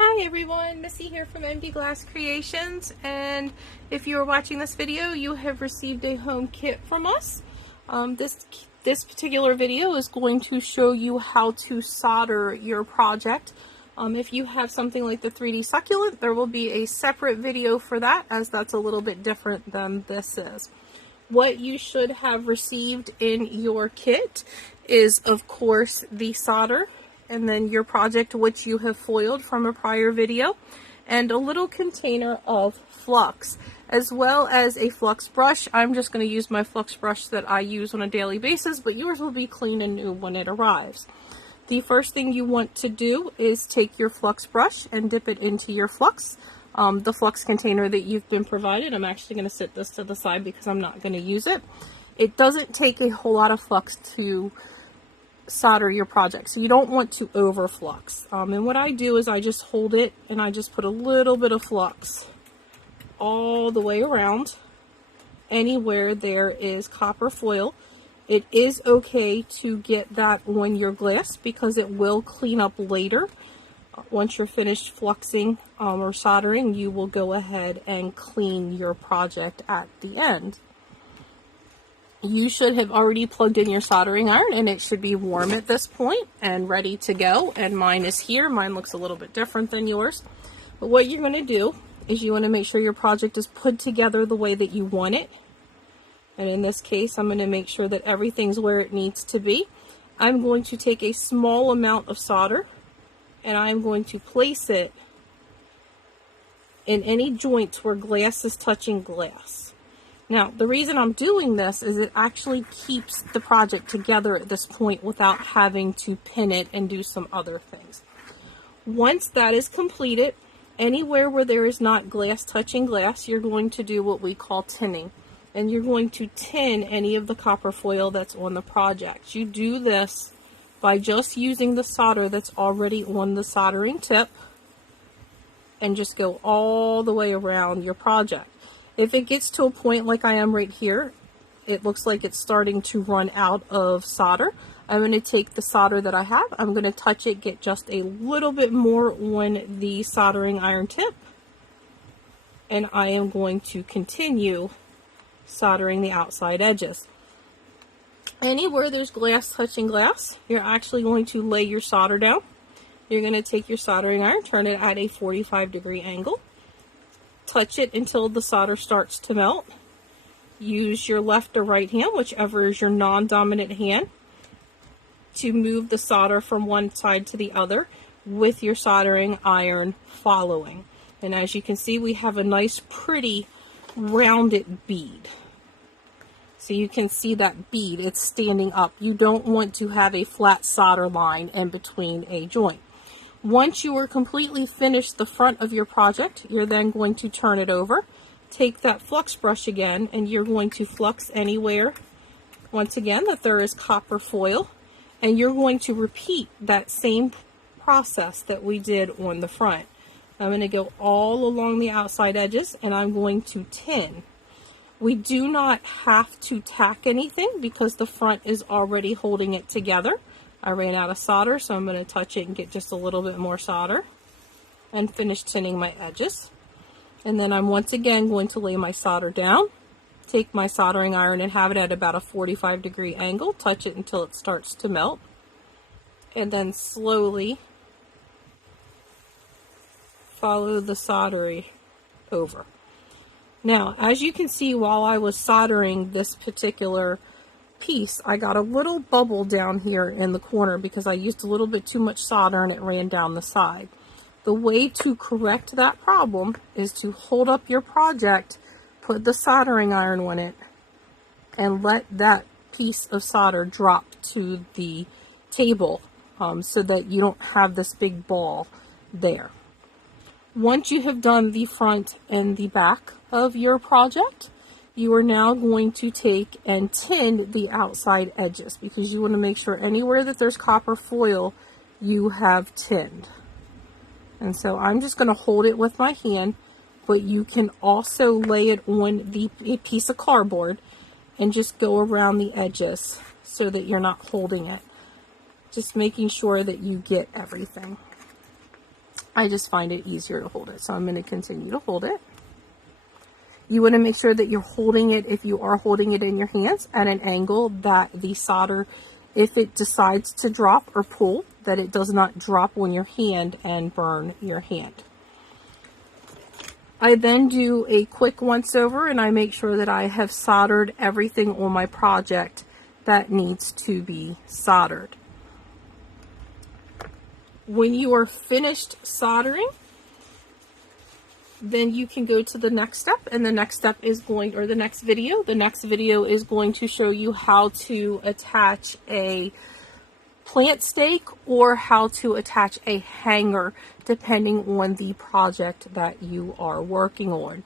Hi everyone, Missy here from MB Glass Creations, and if you are watching this video, you have received a home kit from us. This particular video is going to show you how to solder your project. If you have something like the 3D succulent, there will be a separate video for that, as that's a little bit different than this is. What you should have received in your kit is, of course, the solder, and then your project, which you have foiled from a prior video, and a little container of flux, as well as a flux brush. I'm just going to use my flux brush that I use on a daily basis, but yours will be clean and new when it arrives. The first thing you want to do is take your flux brush and dip it into your flux. The flux container that you've been provided. I'm actually going to set this to the side because I'm not going to use it. It doesn't take a whole lot of flux to solder your project, so you don't want to overflux. And what I do is I just hold it and I just put a little bit of flux all the way around anywhere there is copper foil. It is okay to get that on your glass because it will clean up later. Once you're finished fluxing or soldering, you will go ahead and clean your project at the end. You should have already plugged in your soldering iron, and it should be warm at this point and ready to go. And mine is here. Mine looks a little bit different than yours. But what you're going to do is you want to make sure your project is put together the way that you want it. And in this case, I'm going to make sure that everything's where it needs to be. I'm going to take a small amount of solder, and I'm going to place it in any joints where glass is touching glass. Now, the reason I'm doing this is it actually keeps the project together at this point without having to pin it and do some other things. Once that is completed, anywhere where there is not glass touching glass, you're going to do what we call tinning. And you're going to tin any of the copper foil that's on the project. You do this by just using the solder that's already on the soldering tip and just go all the way around your project. If it gets to a point like I am right here, it looks like it's starting to run out of solder, I'm going to take the solder that I have, I'm going to touch it, get just a little bit more on the soldering iron tip, and I am going to continue soldering the outside edges. Anywhere there's glass touching glass, you're actually going to lay your solder down. You're going to take your soldering iron, turn it at a 45-degree angle. Touch it until the solder starts to melt. Use your left or right hand, whichever is your non-dominant hand, to move the solder from one side to the other with your soldering iron following. And as you can see, we have a nice pretty rounded bead. So you can see that bead, it's standing up. You don't want to have a flat solder line in between a joint. Once you are completely finished the front of your project, you're then going to turn it over, take that flux brush again, and you're going to flux anywhere, once again, that there is copper foil, and you're going to repeat that same process that we did on the front. I'm going to go all along the outside edges, and I'm going to tin. We do not have to tack anything because the front is already holding it together. I ran out of solder, so I'm going to touch it and get just a little bit more solder and finish tinning my edges. And then I'm once again going to lay my solder down, take my soldering iron and have it at about a 45-degree angle, touch it until it starts to melt, and then slowly follow the soldering over. Now, as you can see, while I was soldering this particular piece, I got a little bubble down here in the corner because I used a little bit too much solder and it ran down the side. The way to correct that problem is to hold up your project, put the soldering iron on it, and let that piece of solder drop to the table so that you don't have this big ball there. Once you have done the front and the back of your project, you are now going to take and tin the outside edges because you want to make sure anywhere that there's copper foil you have tinned. And so I'm just going to hold it with my hand, but you can also lay it on a piece of cardboard and just go around the edges so that you're not holding it. Just making sure that you get everything. I just find it easier to hold it. So I'm going to continue to hold it. You want to make sure that you're holding it, if you are holding it in your hands, at an angle that the solder, if it decides to drop or pull, that it does not drop on your hand and burn your hand. I then do a quick once over and I make sure that I have soldered everything on my project that needs to be soldered. When you are finished soldering, then you can go to the next step, and the next step is going, or the next video is going to show you how to attach a plant stake or how to attach a hanger depending on the project that you are working on.